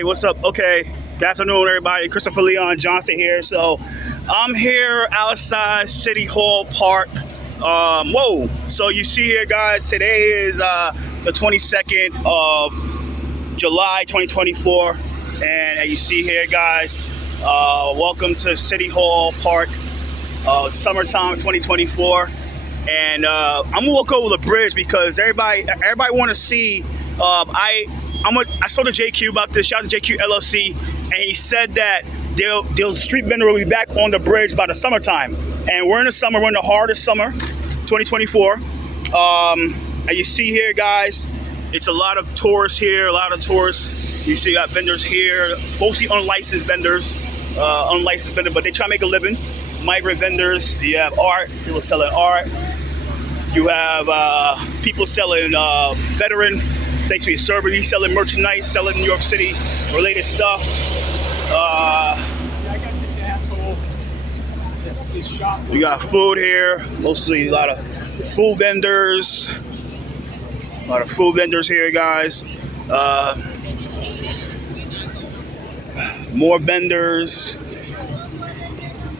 Hey, what's up? Okay, good afternoon, everybody. Christopher Leon Johnson here. So, I'm here outside City Hall Park. Whoa! So you see here, guys. Today is the 22nd of July, 2024, and as you see here, guys, welcome to City Hall Park, summertime 2024. And I'm gonna walk over the bridge because everybody want to see. I spoke to JQ about this. Shout out to JQ LLC, and he said that the street vendor will be back on the bridge by the summertime. And we're in the summer. We're in the hardest summer, 2024. And you see here, guys, it's a lot of tourists here. A lot of tourists. You see, got vendors here, mostly unlicensed vendors, but they try to make a living. Migrant vendors. You have art. People selling art. You have people selling veteran. Thanks for your service. He's selling merchandise, selling New York City related stuff. I got this asshole. This shop. You got food here. Mostly a lot of food vendors. A lot of food vendors here, guys. More vendors.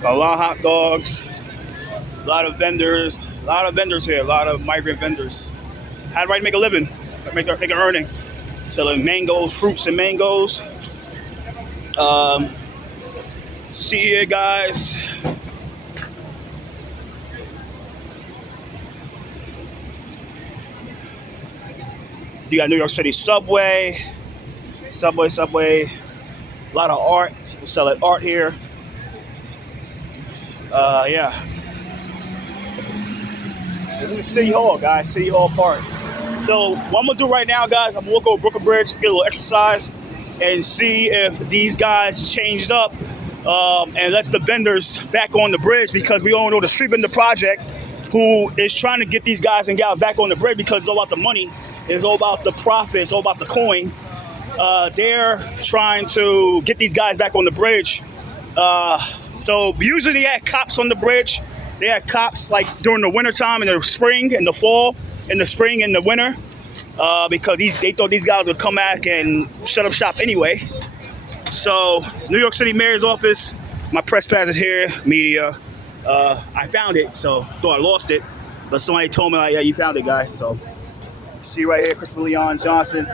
A lot of hot dogs. A lot of vendors. A lot of vendors here. A lot of migrant vendors. How to make a living. Make an earning. Selling mangoes, fruits and mangoes. See here, guys. You got New York City subway. Subway. A lot of art. We're selling art here. Yeah. This is City Hall, guys. City Hall Park. So what I'm gonna do right now, guys, I'm gonna walk over Brooklyn Bridge, get a little exercise, and see if these guys changed up and let the vendors back on the bridge, because we all know the Street Vendor Project, who is trying to get these guys and gals back on the bridge because it's all about the money, it's all about the profit, it's all about the coin. They're trying to get these guys back on the bridge. So usually they had cops on the bridge. They had cops like during the wintertime, in the spring, in the fall, in the spring, in the winter, because they thought these guys would come back and shut up shop anyway. So New York City Mayor's office, my press pass is here, media. I found it, so thought I lost it, but somebody told me, like, yeah, you found it, guy. So see right here, Christopher Leon Johnson.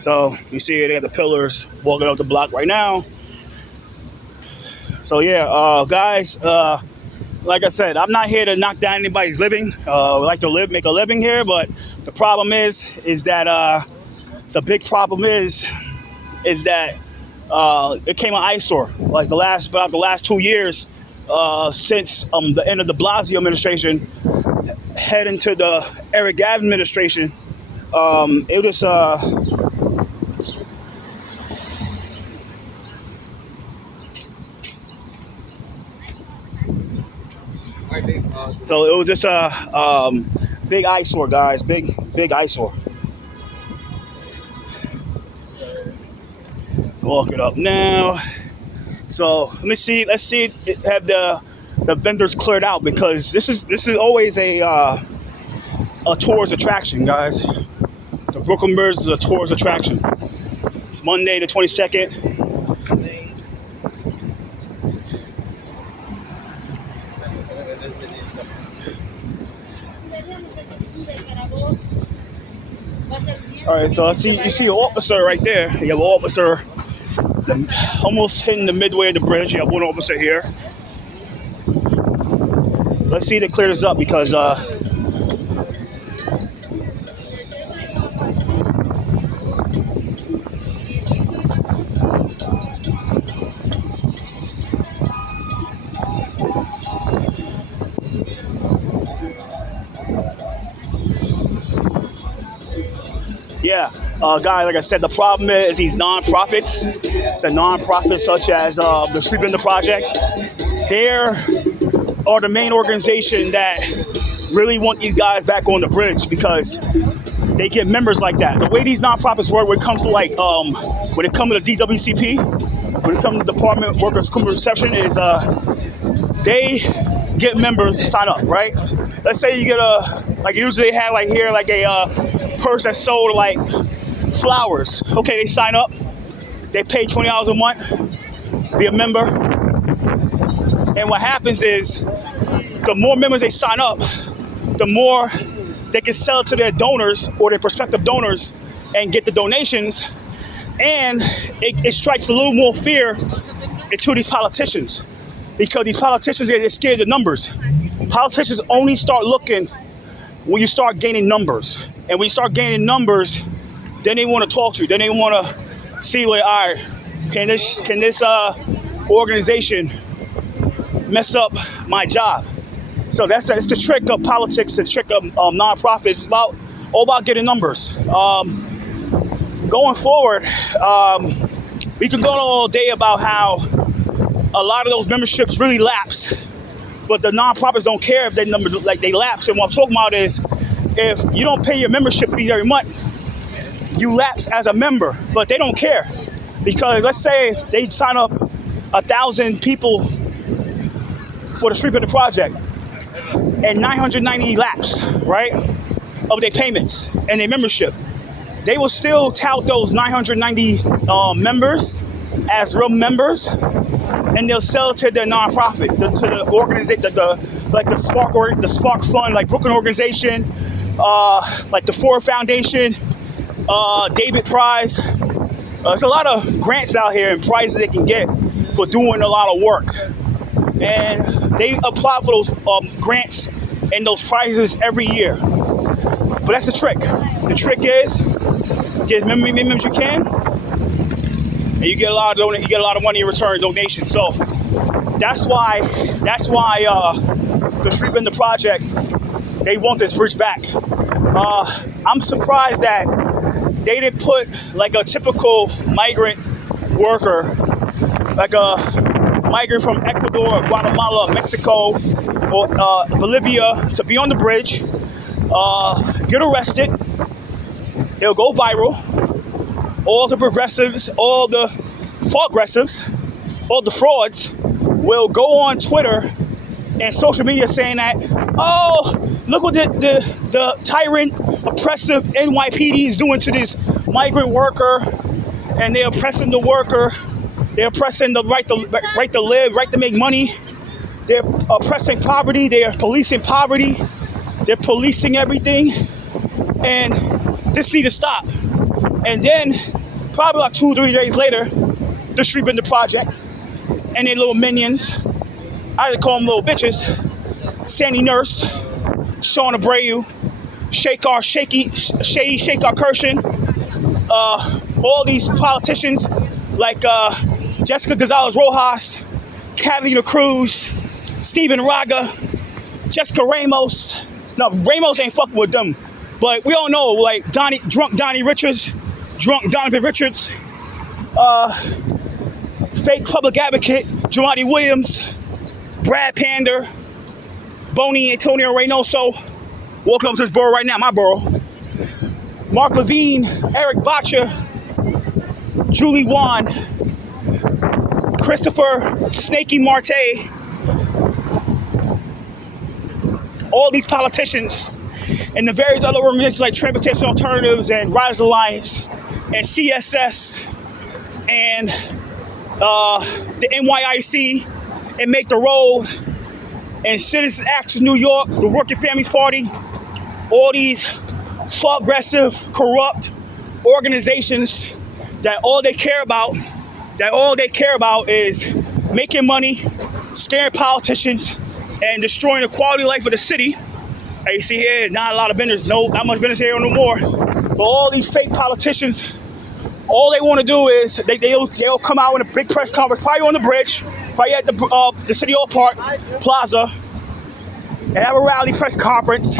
So you see they got the pillars walking up the block right now. So yeah, guys, like I said, I'm not here to knock down anybody's living. We like to make a living here, but the problem is that the big problem is that it became an eyesore. Like about the last 2 years, since the end of the Blasio administration, heading to the Eric Gavin administration, it was so it was just a big eyesore, guys. Big eyesore. Walk it up now. So let's see. Have the vendors cleared out, because this is always a tourist attraction, guys. The Brooklyn Bridge is a tourist attraction. It's Monday the 22nd. All right, so you see an officer right there. You have an officer almost hitting the midway of the bridge. You have one officer here. Let's see if they clear this up, because yeah, guys, like I said, the problem is these nonprofits, such as the Street Vendor Project, they are the main organization that really want these guys back on the bridge, because they get members like that. The way these nonprofits work when it comes to like when it comes to the DWCP, when it comes to Department of Workers' Compensation, is they get members to sign up, right? Let's say you get like usually they have like here like a person that sold like flowers. Okay, they sign up, they pay $20 a month, be a member, and what happens is the more members they sign up, the more they can sell to their donors or their prospective donors and get the donations, and it strikes a little more fear into these politicians, because these politicians, they're scared of the numbers. Politicians only start looking when you start gaining numbers, and when you start gaining numbers, then they want to talk to you. Then they want to see, like, all right, can this organization mess up my job? So that's the trick of politics, the trick of nonprofits. It's all about getting numbers. Going forward, we can go on all day about how a lot of those memberships really lapse, but the nonprofits don't care if they lapse. And what I'm talking about is, if you don't pay your membership fees every month, you lapse as a member, but they don't care. Because let's say they sign up 1,000 people for the Street Builder Project, and 990 lapse, right, of their payments and their membership. They will still tout those 990 members as real members, and they'll sell to their nonprofit, to the organization, like the Spark Fund, like Brooklyn Organization, like the Ford Foundation, David Prize. There's a lot of grants out here and prizes they can get for doing a lot of work. And they apply for those grants and those prizes every year. But that's the trick. The trick is get as many members you can, and you get a lot of money in return, donations. So that's why the Street Vendor Project, they want this bridge back. I'm surprised that they didn't put like a typical migrant worker, like a migrant from Ecuador, Guatemala, Mexico, or Bolivia, to be on the bridge, get arrested. It'll go viral. All the progressives, all the progressives, all the frauds will go on Twitter and social media saying that, oh, look what the tyrant, oppressive NYPD is doing to this migrant worker, and they're oppressing the worker. They're oppressing the right to live, right to make money. They're oppressing poverty. They're policing poverty. They're policing everything. And this needs to stop. And then, probably like 2 or 3 days later, the Street Vendor Project and their little minions, I like to call them little bitches, Sandy Nurse, Sean Abreu, Shakar Kirshen, all these politicians like Jessica Gonzalez Rojas, Catalina Cruz, Stephen Raga, Jessica Ramos. No, Ramos ain't fucking with them. But we all know, like drunk Donnie Richards, drunk Donovan Richards, fake public advocate Jamadi Williams, Brad Pander, Boney Antonio Reynoso. Welcome to this borough right now, my borough. Mark Levine, Eric Botcher, Julie Wan, Christopher Snakey Marte, all these politicians and the various other organizations like Transportation Alternatives and Riders Alliance and CSS and the NYC and Make the Road and Citizens Action New York, the Working Families Party, all these progressive, corrupt organizations that all they care about is making money, scaring politicians, and destroying the quality of life of the city. As you see here, not a lot of vendors, not much business here no more. But all these fake politicians, all they want to do is they'll come out in a big press conference, probably on the bridge, probably at the City Hall Park Plaza, and have a rally press conference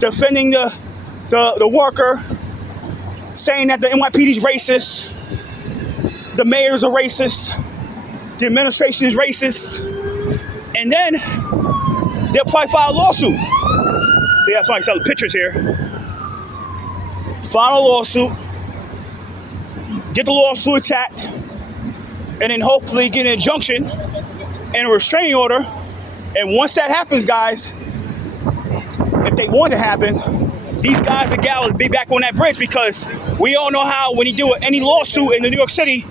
defending the worker, saying that the NYPD is racist, the mayors are racist, the administration is racist, and then they'll probably file a lawsuit. Yeah, that's why I'm selling pictures here. file a lawsuit, get the lawsuit attacked, and then hopefully get an injunction and a restraining order. And once that happens, guys, if they want to happen, these guys and gals be back on that bridge, because we all know how when you do any lawsuit in New York City,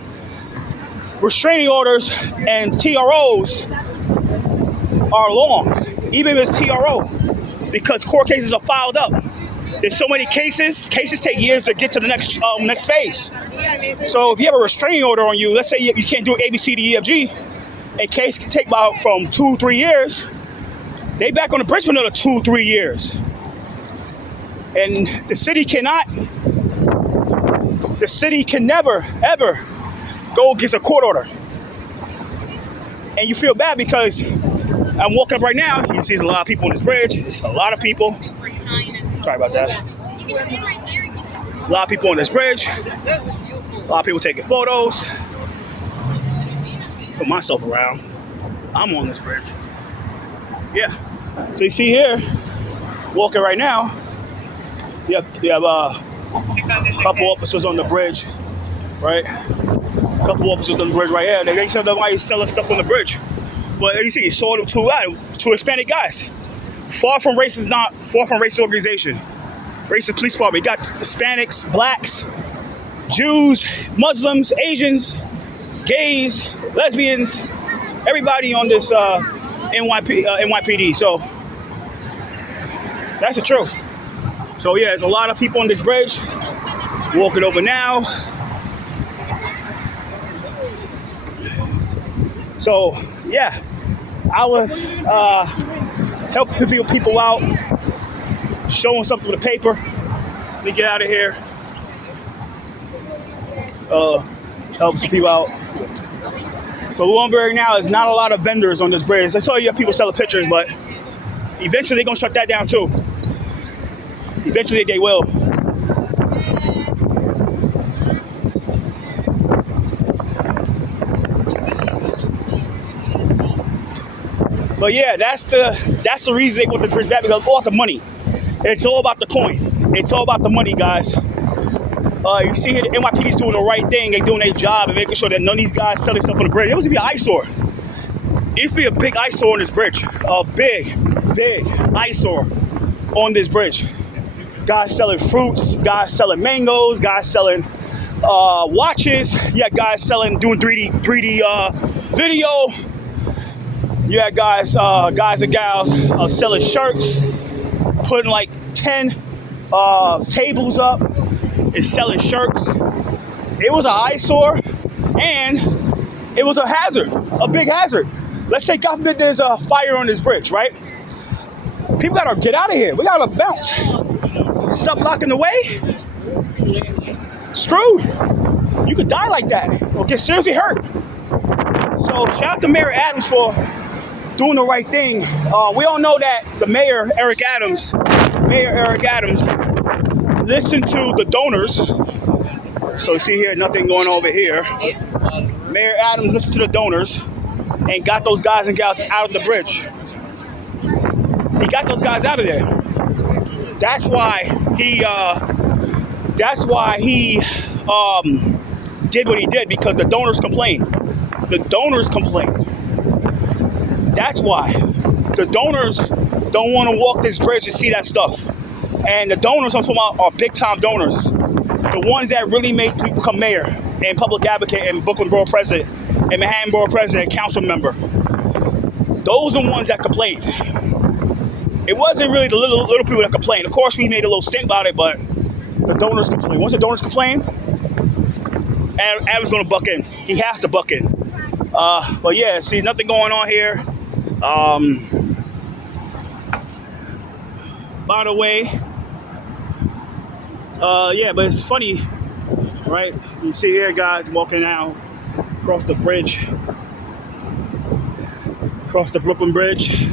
restraining orders and TROs are long, even if it's TRO, because court cases are filed up. There's so many cases take years to get to the next phase. So if you have a restraining order on you, let's say you can't do A, B, C, D, E, F, G, a case can take about from 2-3 years. They back on the bridge for another 2-3 years. And the city can never, ever go against a court order. And you feel bad because I'm walking up right now. You can see there's a lot of people on this bridge. There's a lot of people. Sorry about that. A lot of people on this bridge. A lot of people taking photos. Put myself around. I'm on this bridge. Yeah. So you see here, walking right now, you have a couple officers on the bridge, right? A couple officers on the bridge right here. They ain't sure why he's selling stuff on the bridge. But you see, he sold them two Hispanic guys. Far from racist organization. Racist police department. You got Hispanics, blacks, Jews, Muslims, Asians, gays, lesbians, everybody on this NYPD. So that's the truth. So yeah, there's a lot of people on this bridge. Walking over now. So yeah, I was helping people out, showing something with a paper. Let me get out of here. Help some people out. So Lumberg now is not a lot of vendors on this bridge. I saw you have people selling pictures, but eventually they're gonna shut that down too. Eventually they will. But yeah, that's the reason they want this bridge back, because it's all about the money. It's all about the coin. It's all about the money, guys. You see here, the NYPD's doing the right thing. They're doing their job and making sure that none of these guys selling stuff on the bridge. It used to be an eyesore. It used to be a big eyesore on this bridge. A big eyesore on this bridge. Guys selling fruits, guys selling mangoes, guys selling watches. You had guys doing 3D video. You had guys and gals selling shirts, putting like 10 tables up and selling shirts. It was an eyesore, and it was a hazard, a big hazard. Let's say, God forbid, there's a fire on this bridge, right? People gotta get out of here. We gotta bounce. Stop blocking the way. Screwed. You could die like that or get seriously hurt. So shout out to Mayor Adams for doing the right thing. We all know that the Mayor Eric Adams, listened to the donors. So you see here, nothing going over here. Mayor Adams listened to the donors and got those guys and gals out of the bridge. He got those guys out of there. That's why he did what he did, because the donors complained. The donors complained. That's why. The donors don't want to walk this bridge and see that stuff. And the donors I'm talking about are big time donors. The ones that really made people become mayor and public advocate and Brooklyn Borough President and Manhattan Borough President and council member. Those are the ones that complained. It wasn't really the little people that complained. Of course, we made a little stink about it, but the donors complained. Once the donors complain, Adam's going to buck in. He has to buck in. But yeah, see, nothing going on here. By the way, yeah, but it's funny, right? You see here, guys walking out across the bridge, across the Brooklyn Bridge.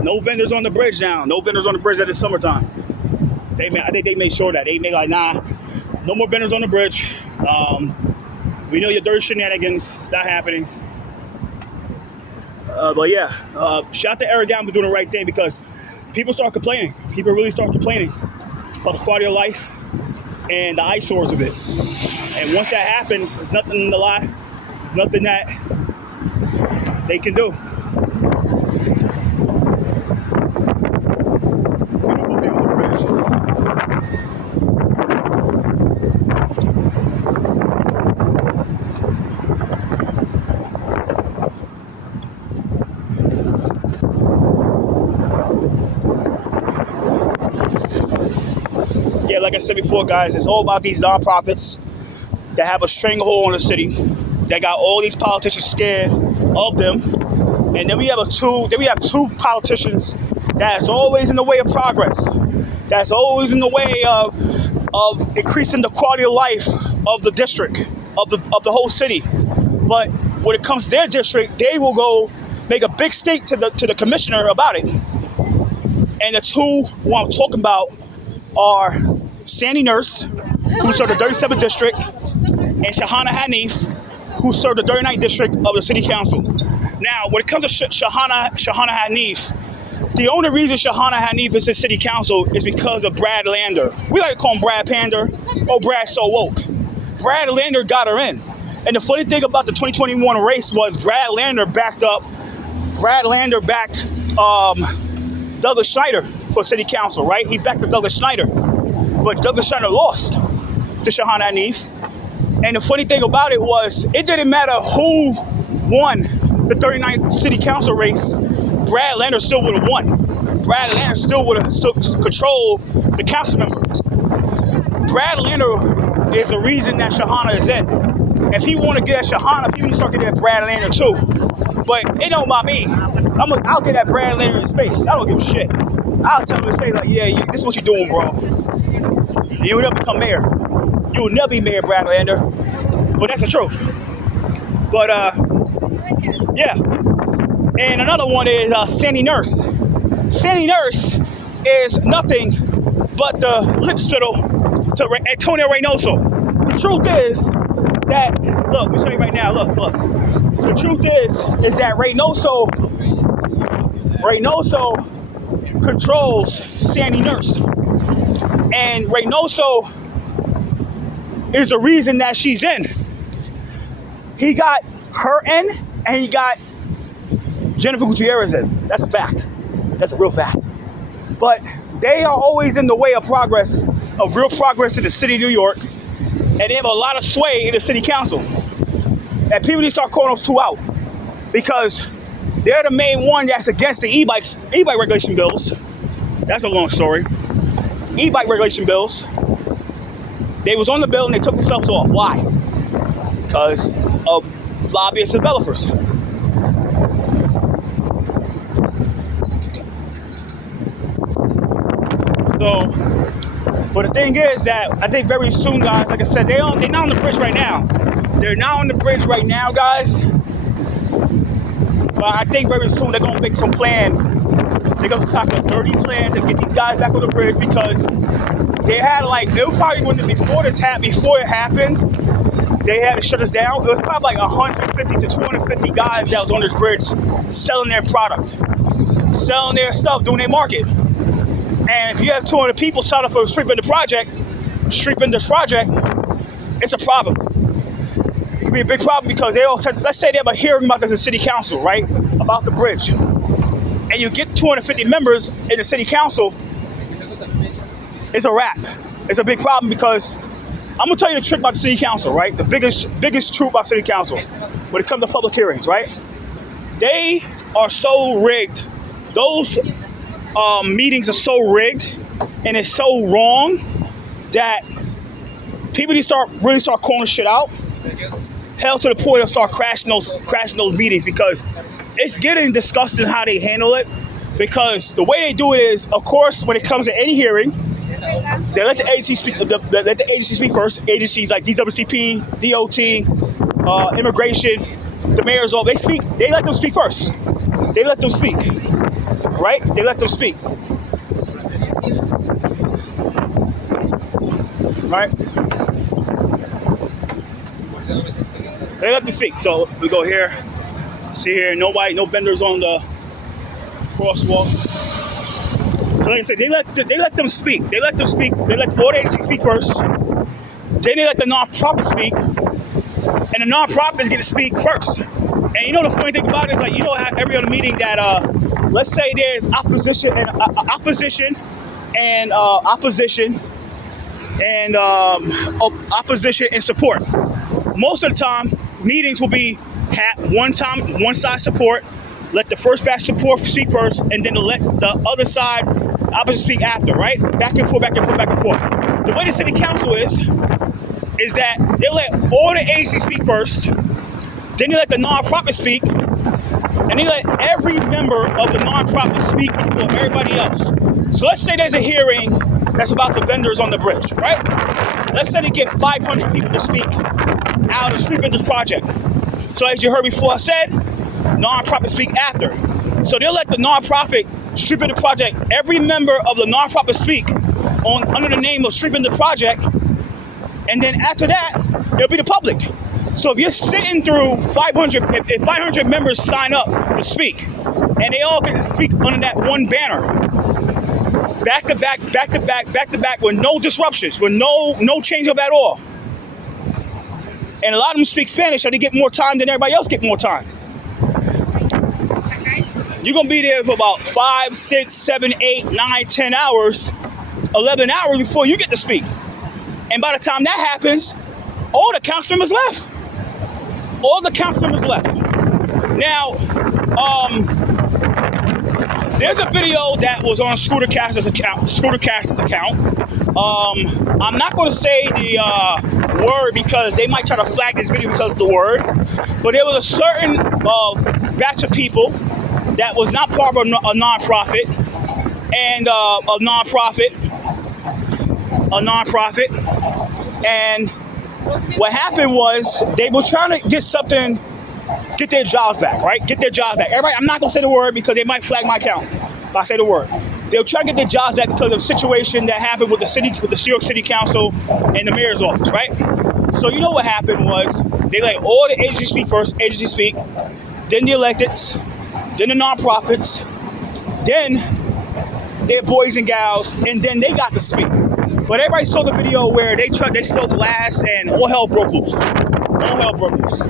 No vendors on the bridge now. No vendors on the bridge at the summertime. I think they made sure that. They made like, nah, no more vendors on the bridge. We know your dirty shenanigans. It's not happening. But yeah, shout out to Eric Adams for doing the right thing, because people start complaining. People really start complaining about the quality of life and the eyesores of it. And once that happens, there's nothing to lie, nothing that they can do. Yeah, like I said before, guys, it's all about these nonprofits that have a stranglehold on the city, that got all these politicians scared of them. And then we have two politicians that's always in the way of progress. That's always in the way of increasing the quality of life of the district, of the whole city. But when it comes to their district, they will go make a big stink to the commissioner about it. And the two who I'm talking about are Sandy Nurse, who served the 37th district, and Shahana Hanif, who served the 39th district of the city council. Now, when it comes to Shahana Hanif, the only reason Shahana Hanif is in city council is because of Brad Lander. We like to call him Brad Pander or Brad So Woke. Brad Lander got her in. And the funny thing about the 2021 race was Brad Lander backed Douglas Schneider for city council, right? He backed the Douglas Schneider. But Douglas Schneider lost to Shahana Hanif. And the funny thing about it was, it didn't matter who won the 39th city council race, Brad Lander still would have won. Brad Lander still would have controlled the council member. Brad Lander is the reason that Shahana is in. If he want to get at Shahana, people need to start getting at Brad Lander too. But it don't about me. I'll get at Brad Lander in his face. I don't give a shit. I'll tell him in his face, like, yeah, this is what you're doing, bro. You will never become mayor. You will never be mayor, Brad Lander. But that's the truth. But, yeah. And another one is Sandy Nurse. Sandy Nurse is nothing but the lip spittle to Antonio Reynoso. The truth is that, look, let me show you right now, look. The truth is that Reynoso controls Sandy Nurse. And Reynoso is the reason that she's in. He got her in, and he got Jennifer Gutierrez in. That's a fact. That's a real fact. But they are always in the way of progress, of real progress in the city of New York, and they have a lot of sway in the city council. And people need to start calling those two out, because they're the main one that's against the e-bike regulation bills. That's a long story. E-bike regulation bills. They was on the bill and they took themselves off. Why? Because of lobbyist developers. So, but the thing is that I think very soon, guys, like I said, they're not on the bridge right now. They're not on the bridge right now, guys. But I think very soon they're gonna make some plan. They're gonna concoct a dirty plan to get these guys back on the bridge, because they had they were probably when before it happened, they had to shut us down. It was probably like 150 to 250 guys that was on this bridge selling their product, selling their stuff, doing their market. And if you have 200 people signed up for sweeping this project, it's a problem. It can be a big problem because they all test. Let's say they have a hearing about this in city council, right? About the bridge. And you get 250 members in the city council, it's a wrap. It's a big problem because I'm gonna tell you the trick about the city council, right? The biggest truth about city council when it comes to public hearings, right? They are so rigged. Those meetings are so rigged and it's so wrong that people need to really start calling shit out. Hell to the point of start crashing those meetings, because it's getting disgusting how they handle it. Because the way they do it is, of course, when it comes to any hearing, they let the agency speak. Let the agency speak first. Agencies like DWCP, DOT, immigration, the mayor's office. They let them speak first. They let them speak. Right? They let them speak. Right? They let them speak. So we go here. See here, no vendors on the crosswalk. So like I said, they let them speak. They let them speak. They let all the agencies speak first. Then they let the nonprofit speak, and the nonprofits get to speak first. And you know the funny thing about it is, like, you know how every other meeting that let's say there's opposition and opposition and support. Most of the time, meetings will be one side support, let the first batch support speak first, and then let the other side opposite speak after, right? Back and forth, back and forth, back and forth. The way the city council is that they let all the agencies speak first, then they let the nonprofit speak, and they let every member of the nonprofit speak before everybody else. So let's say there's a hearing that's about the vendors on the bridge, right? Let's say they get 500 people to speak out of the street vendors project. So as you heard before, I said, nonprofit speak after. So they'll let the nonprofit street vendor project, every member of the nonprofit speak under the name of street vendor project, and then after that, it'll be the public. So if you're sitting through 500, if 500 members sign up to speak, and they all get to speak under that one banner, back to back, back to back, back to back, with no disruptions, with no change up at all. And a lot of them speak Spanish, so they get more time than everybody else get more time. You're gonna be there for about 5, 6, 7, 8, 9, 10 hours, 11 hours before you get to speak. And by the time that happens, all the council members left. All the council members left. Now, there's a video that was on Scooter Cast's account. I'm not going to say the word because they might try to flag this video because of the word. But there was a certain batch of people that was not part of a nonprofit, and and what happened was they were trying to get their jobs back, right? Get their jobs back. Everybody, I'm not gonna say the word because they might flag my account if I say the word. They were trying to get their jobs back because of the situation that happened with the New York City Council and the mayor's office, right? So you know what happened was they let all the agencies speak first, agencies speak, then the electeds, then the nonprofits, then their boys and gals, and then they got to speak. But everybody saw the video where they spoke last, and all hell broke loose. All hell broke loose.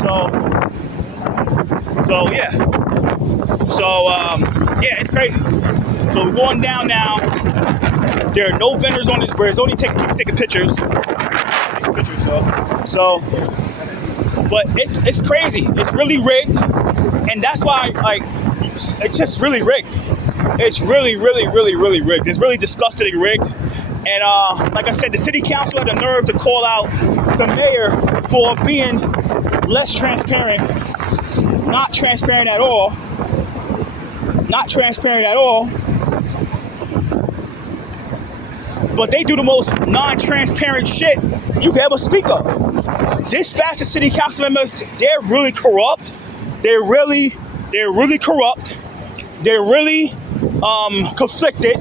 So yeah. Yeah, it's crazy. So we're going down now. There are no vendors on this bridge. Only people taking pictures. But it's crazy. It's really rigged, and that's why, like, it's just really rigged. It's really, really, really, really rigged. It's really disgustingly rigged. And like I said, the city council had the nerve to call out the mayor for being less transparent, not transparent at all. But they do the most non-transparent shit you could ever speak of. This batch of city council members, they're really corrupt. They're really corrupt. They're really conflicted.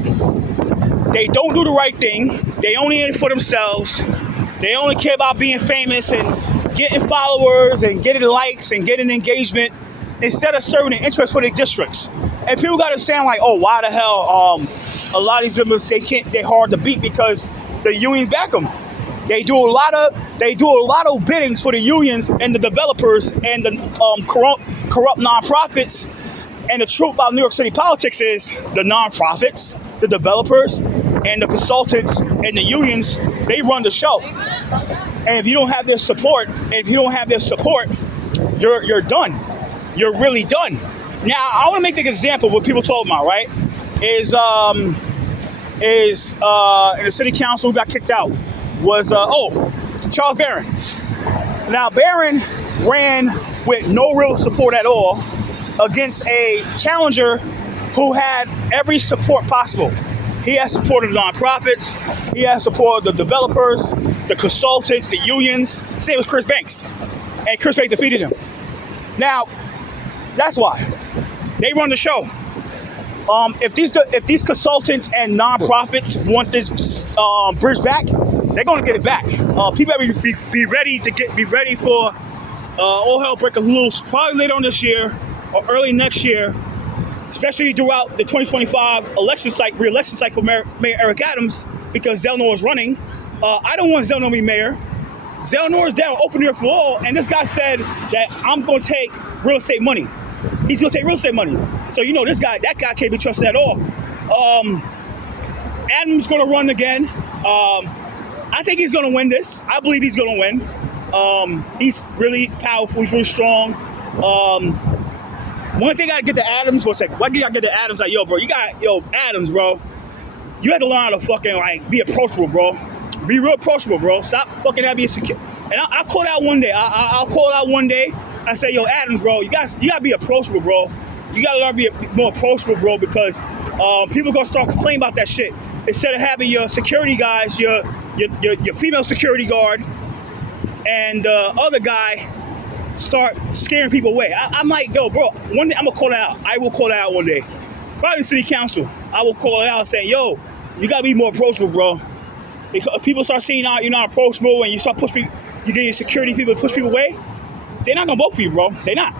They don't do the right thing. They only in it for themselves. They only care about being famous and getting followers and getting likes and getting engagement instead of serving the interests for their districts. And people got to understand, like, oh, why the hell a lot of these members, they're hard to beat because the unions back them. They do a lot of biddings for the unions and the developers and the corrupt nonprofits. And the truth about New York City politics is the nonprofits, the developers, and the consultants and the unions, they run the show. And if you don't have their support, you're done. You're really done. Now, I want to make the example of what people told me, right? Is in the city council who got kicked out was Charles Barron. Now, Barron ran with no real support at all against a challenger who had every support possible. He had supported the nonprofits, he had supported the developers, the consultants, the unions. Same with Chris Banks. And Chris Banks defeated him. Now, that's why. They run the show. If these consultants and nonprofits want this bridge back, they're gonna get it back. People have to be ready for all hell breaking loose probably later on this year or early next year. especially throughout the 2025 re-election cycle for Mayor Eric Adams, because Zelnor is running. I don't want Zelnor to be mayor. Zelnor is down, open here for all, and this guy said that I'm going to take real estate money. He's going to take real estate money. So, you know, that guy can't be trusted at all. Adams going to run again. I think he's going to win this. I believe he's going to win. He's really powerful. He's really strong. One thing I get to Adams for a second. One thing I get to Adams, like, Adams, bro. You have to learn how to fucking, like, be approachable, bro. Be real approachable, bro. Stop fucking having insecure. And I'll call it out one day. I'll call it out one day. I say, yo, Adams, bro, you gotta be approachable, bro. You gotta learn to be more approachable, bro, because people gonna start complaining about that shit. Instead of having your security guys, your female security guard, and the other guy start scaring people away. I might go, bro. One day I'm gonna call it out. I will call it out one day. Probably city council. I will call it out saying, yo, you gotta be more approachable, bro. Because if people start seeing you're not approachable and you start pushing people, you get your security people to push people away, they're not gonna vote for you, bro. They're not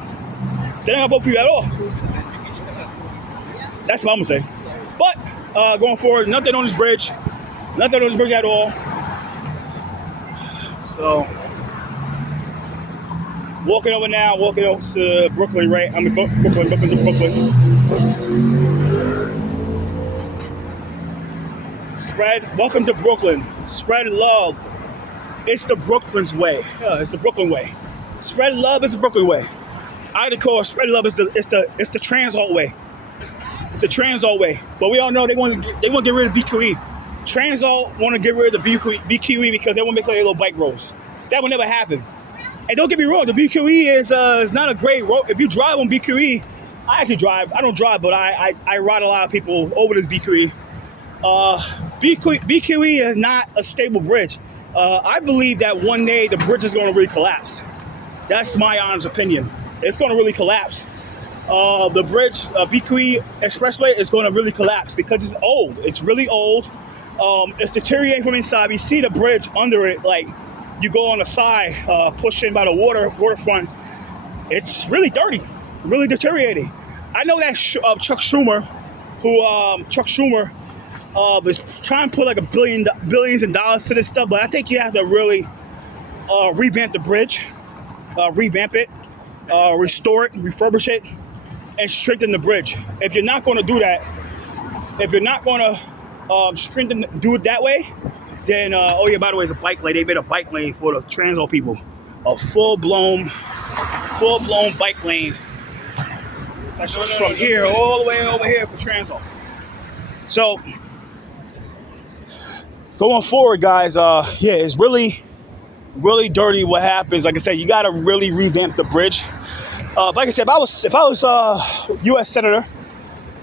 gonna vote for you at all. That's what I'm gonna say. But going forward, nothing on this bridge. Nothing on this bridge at all. So walking over to Brooklyn, right? I'm in Brooklyn to Brooklyn. Welcome to Brooklyn. Spread love. It's the Brooklyn's way. Yeah, it's the Brooklyn way. Spread love is the Brooklyn way. I declare spread love is the Transalt way. It's the Transalt way. But we all know they want to get rid of BQE. Transalt want to get rid of the BQE because they want to make like little bike roads. That will never happen. And don't get me wrong, the BQE is not a great road. If you drive on BQE, I actually drive. I don't drive, but I ride a lot of people over this BQE. BQE is not a stable bridge. I believe that one day the bridge is going to really collapse. That's my honest opinion. It's going to really collapse. The bridge, BQE Expressway, is going to really collapse because it's old. It's really old. It's deteriorating from inside. You see the bridge under it, like you go on the side, pushing by the waterfront. It's really dirty, really deteriorating. I know that Chuck Schumer is trying to put like billions of dollars to this stuff, but I think you have to really revamp the bridge, revamp it, restore it, refurbish it, and strengthen the bridge. If you're not going to do that, if you're not going to do it that way, then by the way, it's a bike lane. They made a bike lane for the Transalt people, a full-blown bike lane. That's from here all the way over here for Transalt. So going forward, guys, it's really, really dirty what happens. Like I said, you got to really revamp the bridge. Like I said, if I was U.S. Senator,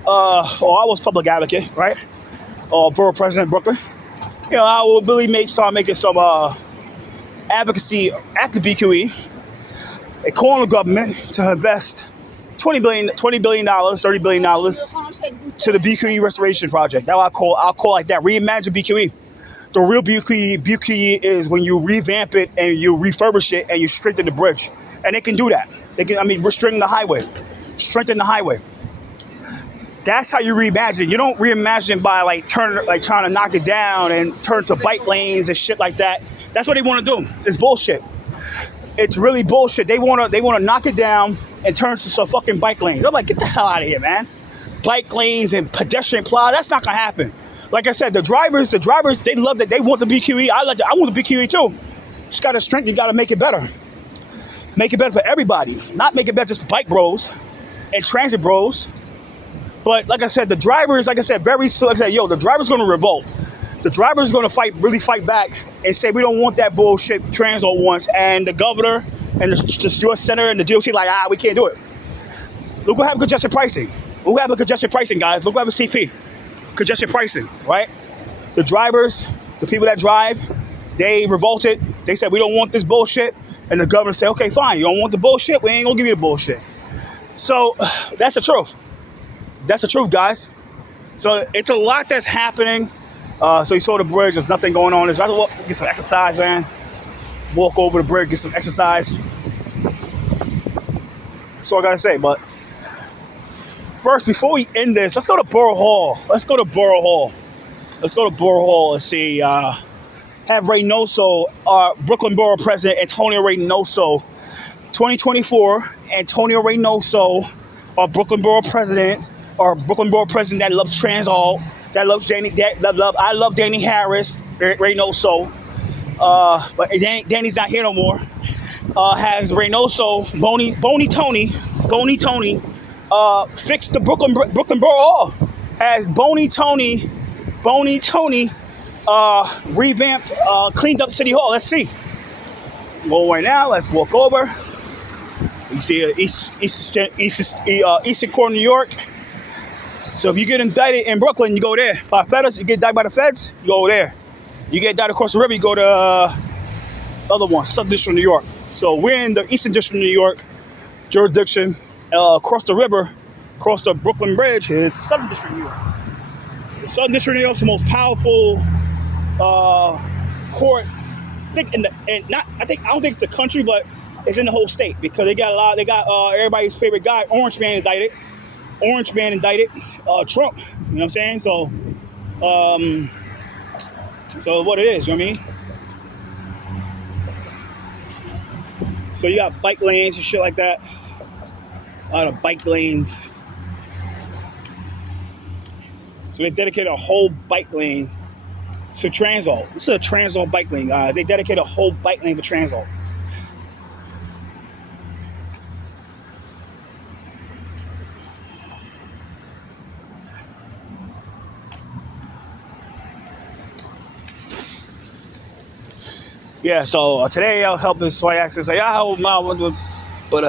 or I was public advocate, right, or borough president of Brooklyn, I would really start making some advocacy at the BQE and calling the government to invest $20 billion, $30 billion to the BQE restoration project. That I'll call like that. Reimagine BQE. The real BQE is when you revamp it and you refurbish it and you strengthen the bridge. And they can do that. We're strengthening the highway. Strengthen the highway. That's how you reimagine. You don't reimagine by trying to knock it down and turn to bike lanes and shit like that. That's what they want to do. It's bullshit. It's really bullshit. They want to knock it down and turn to some fucking bike lanes. I'm like, get the hell out of here, man. Bike lanes and pedestrian plow. That's not gonna happen. Like I said, the drivers, they love that. They want the BQE. I want the BQE too. Just gotta strengthen. You gotta make it better. Make it better for everybody. Not make it better just for bike bros and transit bros. But like I said, the drivers, the driver's gonna revolt. The driver's gonna really fight back and say we don't want that bullshit Transalt wants. And the governor and the U.S. Senator and the DOT we can't do it. Look what happened with congestion pricing. Look what happened with congestion pricing, guys. Look what happened with CP. Congestion pricing, right? The drivers, the people that drive, they revolted. They said we don't want this bullshit. And the governor said, okay, fine. You don't want the bullshit? We ain't gonna give you the bullshit. So that's the truth. That's the truth, guys. So it's a lot that's happening. So you saw the bridge. There's nothing going on. There's rather get some exercise, man. Walk over the bridge, get some exercise. That's all I gotta say. But First, before we end this, let's go to Borough Hall. Let's go to Borough Hall. Let's go to Borough Hall and see. Have Reynoso, Brooklyn Borough President Antonio Reynoso, 2024. Antonio Reynoso, our Brooklyn Borough President, that loves trans all, that loves Danny. I love Danny Harris, Reynoso. But Danny's not here no more. Has Reynoso, Bony Tony, fixed the Brooklyn Borough Hall. Has Bony Tony, revamped, cleaned up City Hall. Let's see. Well, right now, let's walk over. You see Eastern Court, New York. So if you get indicted in Brooklyn, you go there. By feds, you get indicted by the feds, you go there. You get indicted across the river, you go to other one, Southern District of New York. So we're in the Eastern District of New York jurisdiction. Across the river, across the Brooklyn Bridge, is the Southern District of New York. The Southern District of New York is the most powerful court. I don't think it's the country, but it's in the whole state because they got everybody's favorite guy, Orange Man indicted, Trump. You know what I'm saying? So what it is, you know what I mean? So you got bike lanes and shit like that. A lot of bike lanes. So they dedicated a whole bike lane to Transall. This is a Transall bike lane, guys. They dedicated a whole bike lane for Transall. Yeah, so today I'll help this white access. Like, I help my, but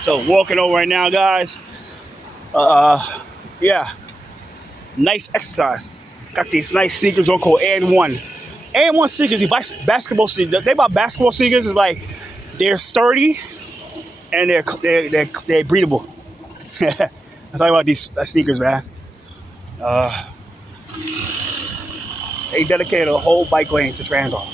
so walking over right now, guys. Yeah, nice exercise. Got these nice sneakers on called And1. And1 sneakers, these basketball sneakers. They about basketball sneakers is like they're sturdy and they're breathable. That's all about these sneakers, man. They dedicated a whole bike lane to Transall.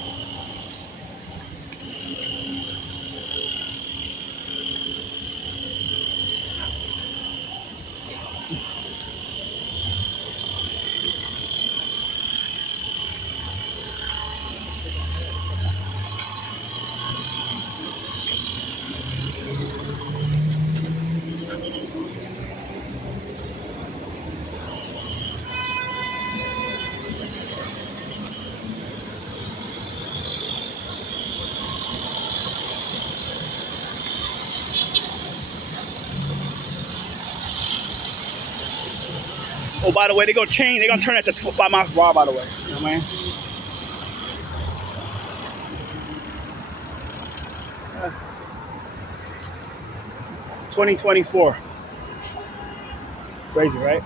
Oh, by the way, they're gonna turn it to 5 miles per hour, by the way. You know what I mean? 2024. Crazy, right?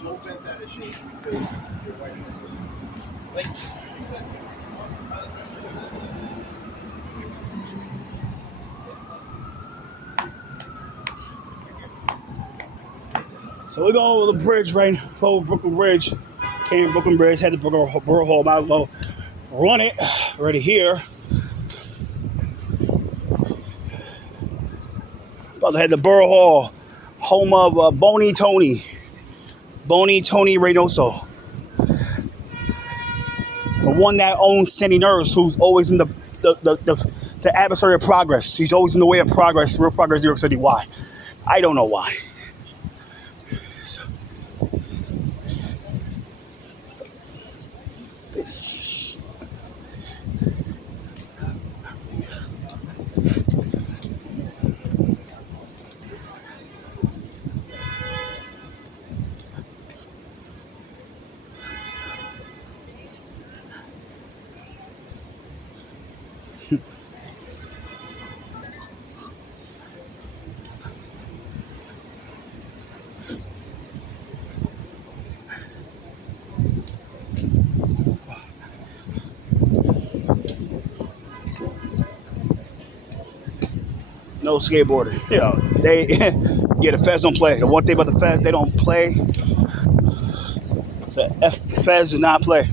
so bent out of shape because your wife was So we're going over the bridge, right? Go Brooklyn Bridge. Came to Brooklyn Bridge, had the Borough Hall. Might as well run it right here. About to head the Borough Hall, home of Boney Tony Reynoso, the one that owns Sandy Nurse, who's always in the adversary of progress. He's always in the way of progress, real progress, New York City. Why? I don't know why. No skateboarding. Yeah, the feds don't play. The one thing about the feds, they don't play. The feds do not play.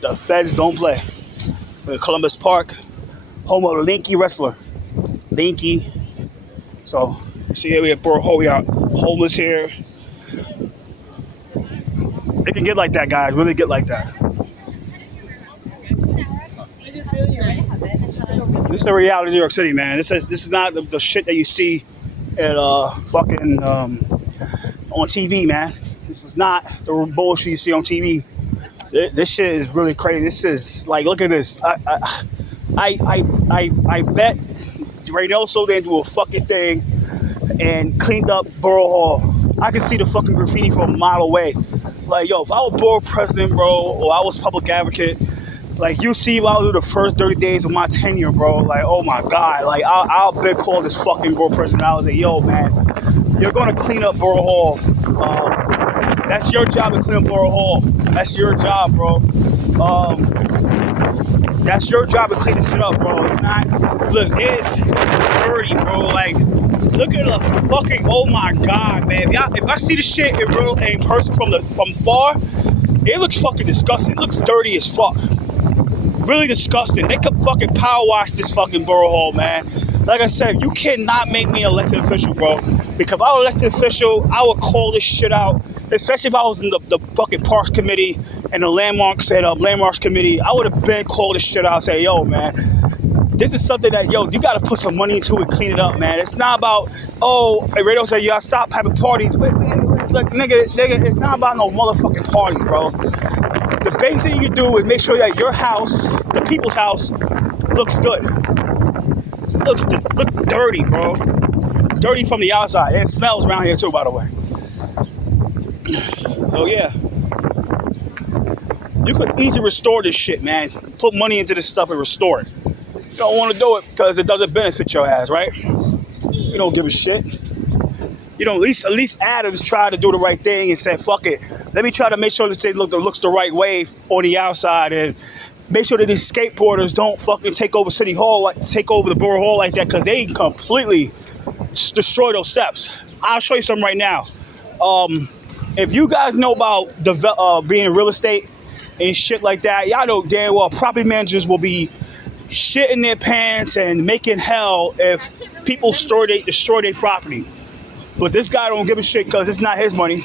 The feds don't play. We're in Columbus Park, home of the Linky wrestler. Linky. So, see here we have Borough Hall. We got homeless here. It can get like that, guys. Really get like that. This is the reality of New York City, man. This is not the shit that you see at fucking on TV, man. This is not the bullshit you see on TV. This shit is really crazy. This is like, look at this. I bet Reynoso didn't do a fucking thing and cleaned up Borough Hall. I can see the fucking graffiti from a mile away. Like, yo, if I was borough president, bro, or I was public advocate, like, you see what I'll do the first 30 days of my tenure, bro. Like, oh my God. Like, I'll big call this fucking borough president. I was like, yo, man, you're going to clean up Borough Hall. That's your job to clean up Borough Hall. That's your job, bro. That's your job to clean this shit up, bro. It's not, look, it's dirty, bro. Like, look at the fucking, oh my God, man. If I see the shit in person from far, it looks fucking disgusting. It looks dirty as fuck. Really disgusting. They could fucking power wash this fucking Borough Hall, man. Like I said, you cannot make me an elected official, bro. Because if I was an elected official, I would call this shit out. Especially if I was in the fucking Parks Committee and the Landmarks Committee, I would have been called this shit out and say, yo, man, this is something that, yo, you got to put some money into it, clean it up, man. It's not about, oh, Radio said, y'all stop having parties. Look, nigga, it's not about no motherfucking parties, bro. The basic thing you do is make sure that your house, the people's house, looks good. Looks dirty, bro. Dirty from the outside. It smells around here too, by the way. Oh yeah. You could easily restore this shit, man. Put money into this stuff and restore it. You don't want to do it because it doesn't benefit your ass, right? You don't give a shit. You know, at least Adams tried to do the right thing and said, fuck it. Let me try to make sure this thing looks the right way on the outside and make sure that these skateboarders don't fucking take over City Hall, take over the Borough Hall like that, because they completely destroy those steps. I'll show you something right now. If you guys know about being in real estate and shit like that, y'all know damn well property managers will be shitting their pants and making hell if people destroy their property. But this guy don't give a shit because it's not his money.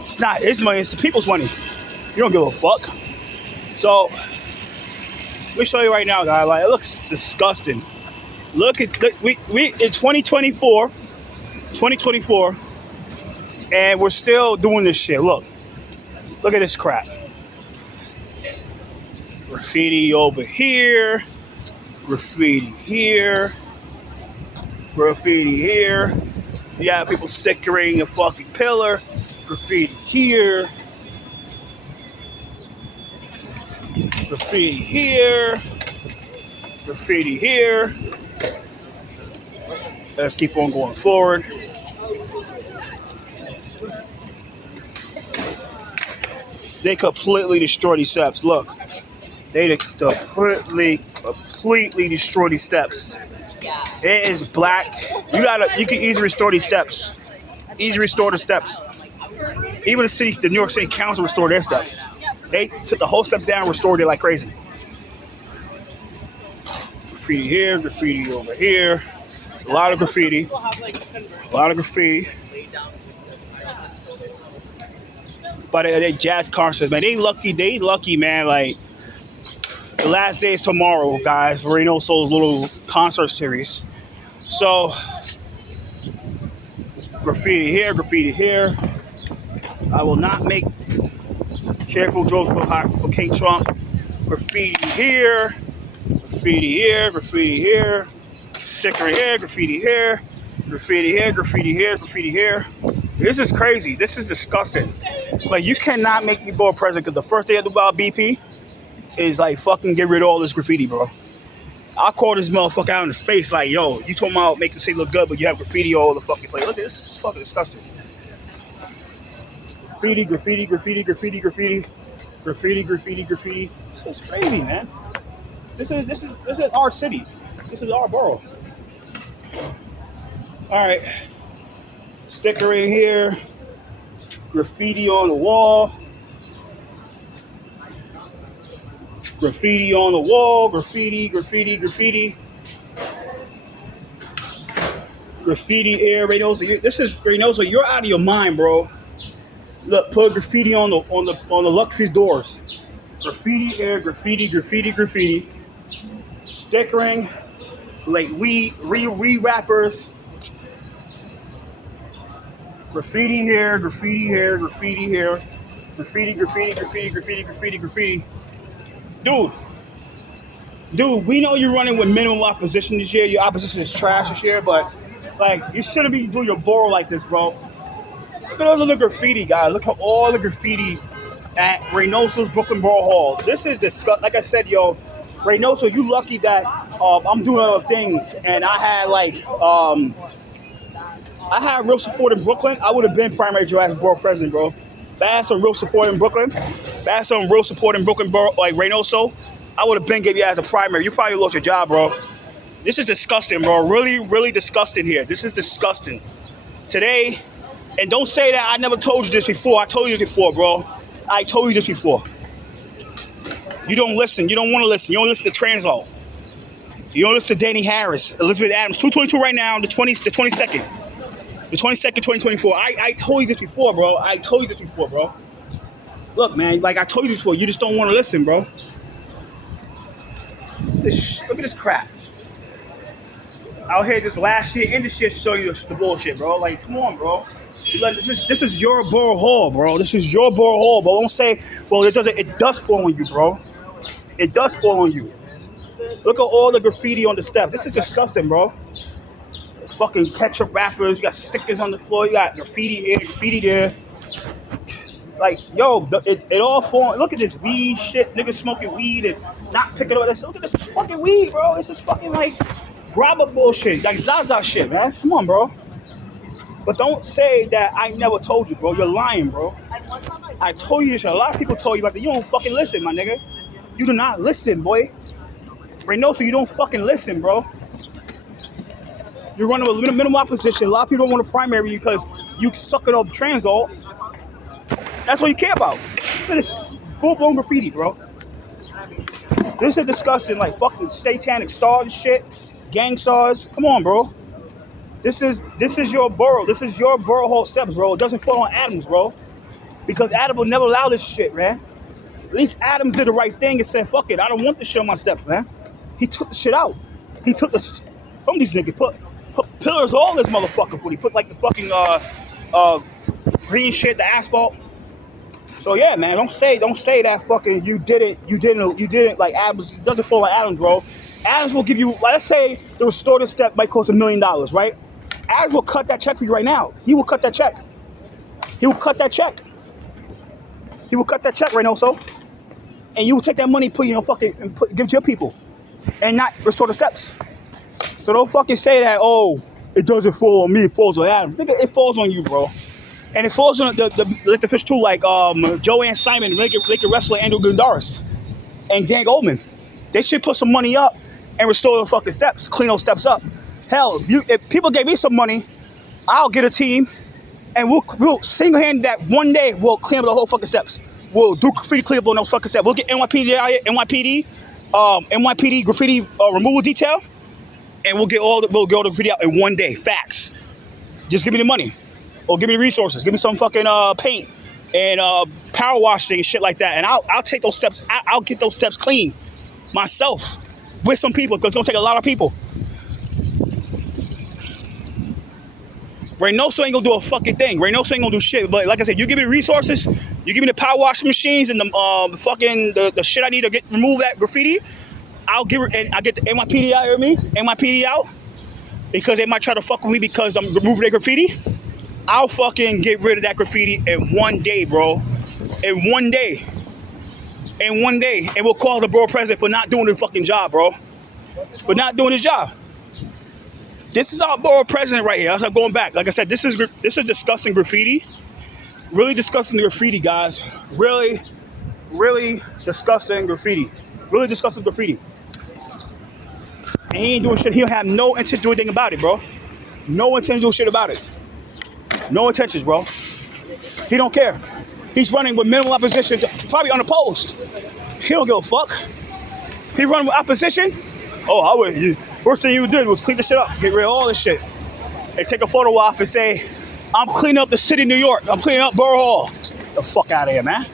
It's not his money, it's the people's money. You don't give a fuck. So, let me show you right now, guys. Like, it looks disgusting. We in 2024, and we're still doing this shit. Look at this crap. Graffiti over here, graffiti here, graffiti here. You have people stickering a fucking pillar, graffiti here, graffiti here, graffiti here. Let's keep on going forward. They completely destroy these steps. Look, they completely destroy these steps. It is black. You can easily restore these steps. Easily restore the steps. Even the New York City Council restored their steps. They took the whole steps down and restored it like crazy. Graffiti here, graffiti over here. A lot of graffiti. A lot of graffiti. But they jazz concerts, man. They lucky, man. Like, the last day is tomorrow, guys, for Reynoso's little concert series. So, graffiti here, graffiti here. I will not make careful jokes for King Trump. Graffiti here, graffiti here, graffiti here. Sticker here, graffiti here, graffiti here, graffiti here, graffiti here. This is crazy. This is disgusting. Like, you cannot make me board president because the first thing I do about BP is like fucking get rid of all this graffiti, bro. I'll call this motherfucker out into space like, yo, you talking about making the city look good, but you have graffiti all over the fucking place. Look at this. This is fucking disgusting. Graffiti, graffiti, graffiti, graffiti, graffiti, graffiti, graffiti, graffiti. This is crazy, man. This is our city. This is our borough. All right. Sticker in here. Graffiti on the wall. Graffiti on the wall. Graffiti, graffiti, graffiti. Graffiti here. Reynoso, this is Reynoso. You're out of your mind, bro. Look, put graffiti on the luxury doors. Graffiti here. Graffiti, graffiti, graffiti. Stickering. Like re-wrappers. Graffiti here, graffiti here, graffiti here. Graffiti, graffiti, graffiti, graffiti, graffiti, graffiti. Dude, we know you're running with minimum opposition this year. Your opposition is trash this year, but like, you shouldn't be doing your borough like this, bro. Look at all the graffiti, guys. Look at all the graffiti at Reynoso's Brooklyn Borough Hall. This is disgusting. Like I said, yo, Reynoso, you lucky that I'm doing other things, and I had real support in Brooklyn. I would have been primary Joe as borough president, bro. If I had some real support in Brooklyn, if I had some real support in Brooklyn borough, like Reynoso, I would have been gave you as a primary. You probably lost your job, bro. This is disgusting, bro. Really, really disgusting here. This is disgusting. Today, and don't say that I never told you this before. I told you this before, bro. I told you this before. You don't listen. You don't want to listen. You don't listen to Translaw. You don't listen to Danny Harris, Elizabeth Adams. 222 right now, the 22nd. The 22nd, 2024. I told you this before, bro. I told you this before, bro. Look, man, like I told you this before. You just don't want to listen, bro. Look at this crap. Out here this last year and this year show you the bullshit, bro. Like, come on, bro. This is your borough hall, bro. This is your borough hall, bro. Don't say, well, it doesn't. It does fall on you, bro. It does fall on you. Look at all the graffiti on the steps. This is disgusting, bro. Fucking ketchup wrappers. You got stickers on the floor. You got graffiti here, graffiti there. Like, yo, it all falls. Look at this weed shit. Niggas smoking weed and not picking up. Look at this fucking weed, bro. This is fucking like grabber bullshit. Like Zaza shit, man. Come on, bro. But don't say that I never told you, bro. You're lying, bro. I told you this shit. A lot of people told you about that. You don't fucking listen, my nigga. You do not listen, boy. Reynoso, you don't fucking listen, bro. You're running with minimum opposition. A lot of people don't want to primary you because you sucking up Translaw. That's what you care about. Look at this full-blown graffiti, bro. This is disgusting, like fucking satanic stars shit, gang stars. Come on, bro. This is your borough. This is your borough hall steps, bro. It doesn't fall on Adams, bro. Because Adams will never allow this shit, man. At least Adams did the right thing and said, fuck it, I don't want this shit on my steps, man. He took the shit out. He took from these niggas, put pillars all this motherfucker foot. He put like the fucking green shit, the asphalt. So yeah, man, don't say that fucking you didn't like Adams. It doesn't fall on Adams, bro. Adams will give you, let's say the restorative step might cost $1 million, right? Adams will cut that check for you right now. He will cut that check. He will cut that check. He will cut that check, Reynoso. And you will take that money, put you know fucking and give it to your people, and not restore the steps. So don't fucking say that, oh, it doesn't fall on me, it falls on Adams. Nigga, it falls on you, bro. And it falls on the fish too, like Joanne Simon, Naked Wrestler Andrew Gundaris, and Dan Goldman. They should put some money up and restore the fucking steps, clean those steps up. Hell, if people gave me some money, I'll get a team, and we'll single-hand that one day we'll clean up the whole fucking steps. We'll do graffiti cleanup on those fucking steps. We'll get NYPD out here, NYPD graffiti removal detail, and we'll get all the graffiti out in one day. Facts. Just give me the money, or give me the resources. Give me some fucking paint and power washing and shit like that, and I'll take those steps. I'll get those steps clean myself with some people, because it's gonna take a lot of people. Regnosyo ain't gonna do a fucking thing. Regnosyo ain't gonna do shit. But like I said, you give me the resources, you give me the power washing machines and the shit I need to remove that graffiti. I'll get the NYPD out of me, NYPD out, because they might try to fuck with me because I'm removing their graffiti. I'll fucking get rid of that graffiti in one day, bro. In one day. And we'll call the borough president for not doing the fucking job, bro. For not doing his job. This is our borough president right here. I'm going back. Like I said, this is disgusting graffiti. Really disgusting graffiti, guys. Really, really disgusting graffiti. Really disgusting graffiti. And he ain't doing shit. He'll have no intention to do anything about it, bro. No intention to do shit about it. No intentions, bro. He don't care. He's running with minimal opposition, probably unopposed. He don't give a fuck. He running with opposition. Oh, I would. First thing you did was clean the shit up, get rid of all this shit, and take a photo op and say, "I'm cleaning up the city of New York. I'm cleaning up Borough Hall." Get the fuck out of here, man.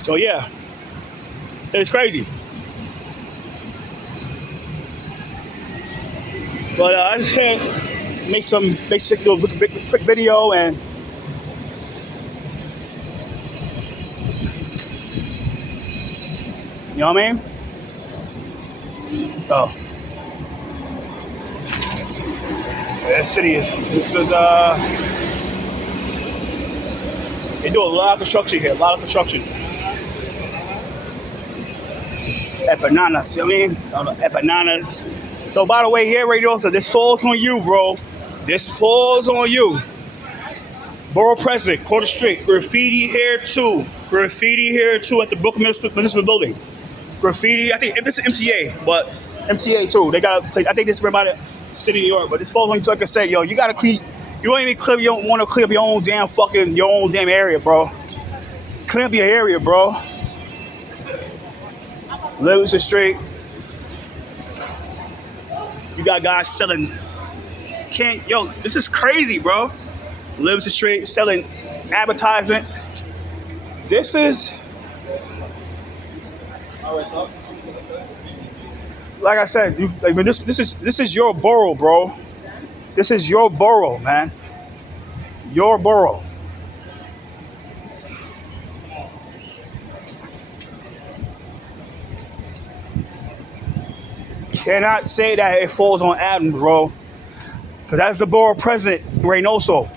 So yeah, it's crazy. But I just had to make some basic little quick video, and you know what I mean? Oh, that city is. They do a lot of construction here. A lot of construction. Bananas, you know what I mean? Bananas. So by the way, here, radio, so this falls on you, bro. This falls on you. Borough President, Quarter Street, graffiti here too. Graffiti here too at the Brooklyn Municipal Building. Graffiti, I think this is MTA, but MTA too. They got, I think this is about the city of New York, but this falls on you. So like I said, yo, you gotta clean. You don't even clear. You don't want to clean up your own damn area, bro. Clean up your area, bro. Lives Street. You got guys selling. This is crazy, bro. Lives Street selling advertisements. This is, like I said, this is your borough, bro. This is your borough, man. Your borough. Cannot say that it falls on Adam, bro. Because that's the borough president, Regnosyo.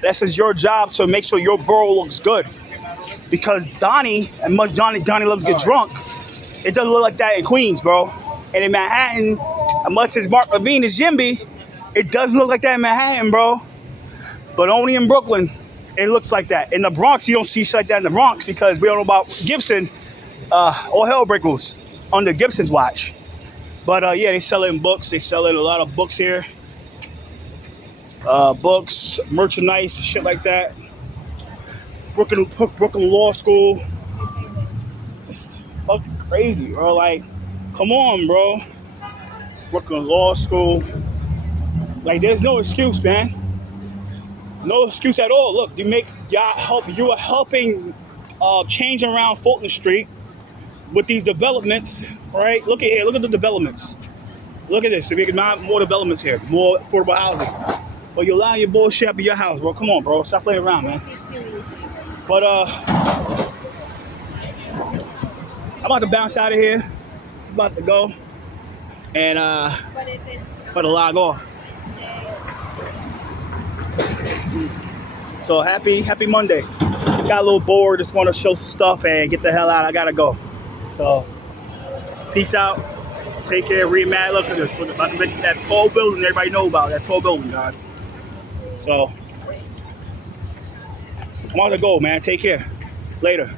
This is your job to make sure your borough looks good. Because Donnie loves to get drunk. It doesn't look like that in Queens, bro. And in Manhattan, as much as Mark Levine is Jimby, it doesn't look like that in Manhattan, bro. But only in Brooklyn, it looks like that. In the Bronx, you don't see shit like that in the Bronx because we don't know about Gibson. All hell break loose under Gibson's watch. But yeah, they selling books. They selling a lot of books here. Books, merchandise, shit like that. Brooklyn Law School. Just fucking crazy, bro. Like, come on, bro. Brooklyn Law School. Like, there's no excuse, man. No excuse at all. Look, you are helping change around Fulton Street with these developments, right? Look at here. Look at the developments. Look at this. So we can have more developments here, more affordable housing. But you're allowing your bullshit up in your house, bro. Come on, bro. Stop playing around, man. But I'm about to bounce out of here. I'm about to go. and But if it's but to log off. So happy Monday. Got a little bored, just want to show some stuff and get the hell out. I gotta go. So peace out. Take care. Read mad. Look at this. Look at that tall building everybody know about. That tall building, guys. So I'm about to go, man. Take care. Later.